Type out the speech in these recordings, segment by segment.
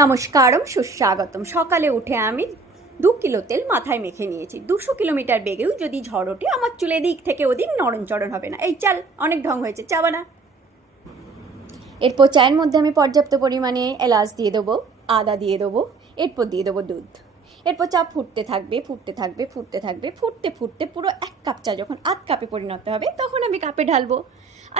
নমস্কারম সুস্বাগতম। সকালে উঠে আমি 2 কিলো তেল মাথায় মেখে নিয়েছি। 200 কিলোমিটার বেগেও যদি ঝড় ওঠে আমার চুলে দিক থেকে ওদিক নড়নচড়ন হবে না। এই চাল অনেক ঢং হয়েছে, চা বানা। এরপর চায়ের মধ্যে আমি পর্যাপ্ত পরিমাণে এলাচ দিয়ে দেবো, আদা দিয়ে দেবো, এরপর দিয়ে দেবো দুধ। এরপর চা ফুটতে থাকবে ফুটতে থাকবে ফুটতে থাকবে, ফুটতে ফুটতে পুরো 1 কাপ চা যখন আধ কাপে পরিণত হবে তখন আমি কাপে ঢালবো।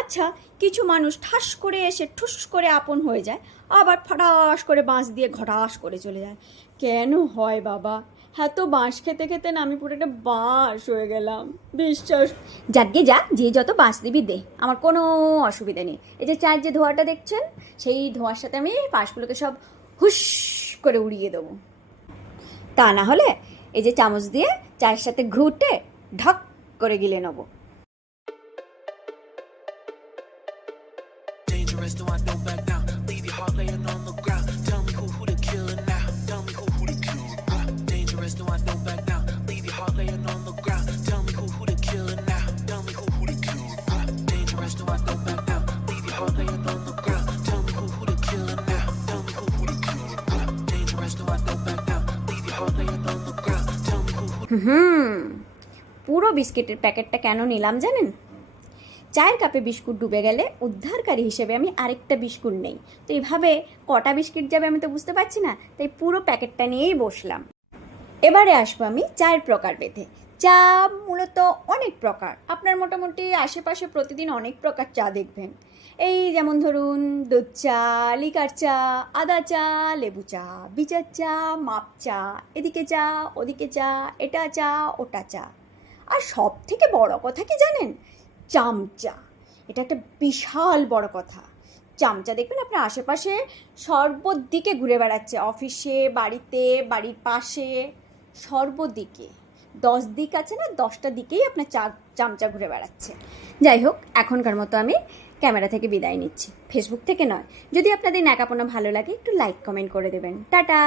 আচ্ছা, কিছু মানুষ ঠাস করে এসে ঠুস করে আপন হয়ে যায়, আবার ফটাস করে বাঁশ দিয়ে ঘটাস করে চলে যায়। কেন হয় বাবা? হ্যাঁ, তো বাঁশ খেতে খেতে না আমি পুরো একটা বাঁশ হয়ে গেলাম, বিশ্বাস। যাকে যা, যে যত বাঁশ দিবি দে, আমার কোনো অসুবিধা নেই। এই যে চায়ের যে ধোঁয়াটা দেখছেন, সেই ধোঁয়ার সাথে আমি বাঁশগুলোকে সব হুস করে উড়িয়ে দেবো। তা না হলে এই যে চামচ দিয়ে চায়ের সাথে ঘুটে ঢক করে গিলে নেবো। Do I don't back down? Leave your heart laying on the ground. Tell me who the killer now. Tell me who the killer. Dangerous, no I don't back down. Leave your heart laying on the ground. Tell me who the killer now. Tell me who the killer. Dangerous, no I don't back down. Leave your heart laying on the ground. Tell me who the killer now. Tell me who the killer. Dangerous, no I don't back down. Leave your heart laying on the ground. Tell me who. পুরো বিস্কিটের প্যাকেটটা কেন নিলাম জানেন? চায়ের কাপে biscuit ডুবে গেলে উদ্ধারকারী হিসেবে আমি আরেকটা বিস্কুট নেই। তো এইভাবে কটা বিস্কিট যাবে আমি তো বুঝতে পারছি না, তাই পুরো প্যাকেটটা নিয়েই বসলাম। এবারে আসবো আমি চায়ের প্রকারভেদে। চা মূলত অনেক প্রকার, আপনার মোটামুটি আশেপাশে প্রতিদিন অনেক প্রকার চা দেখবেন। এই যেমন ধরুন দুধ চা, লিকার চা, আদা চা, লেবু চা, বিচার চা, মাপ চা, এদিকে চা ওদিকে চা, এটা চা ওটা চা। আর সব থেকে বড় কথা কি জানেন? চামচা। এটা একটা বিশাল বড় কথা। চামচা দেখবেন আপনার আশেপাশে সর্বদিকে ঘুরে বেড়াচ্ছে, অফিসে, বাড়িতে, বাড়ির পাশে, সর্বদিকে 10 দিক আছে না, 10টা দিকেই আপনার চামচা ঘুরে বেড়াচ্ছে। যাই হোক, এখনকার মতো আমি ক্যামেরা থেকে বিদায় নিচ্ছি, ফেসবুক থেকে নয়। যদি আপনাদের ন্যাকাপনা ভালো লাগে একটু লাইক কমেন্ট করে দেবেন। টাটা।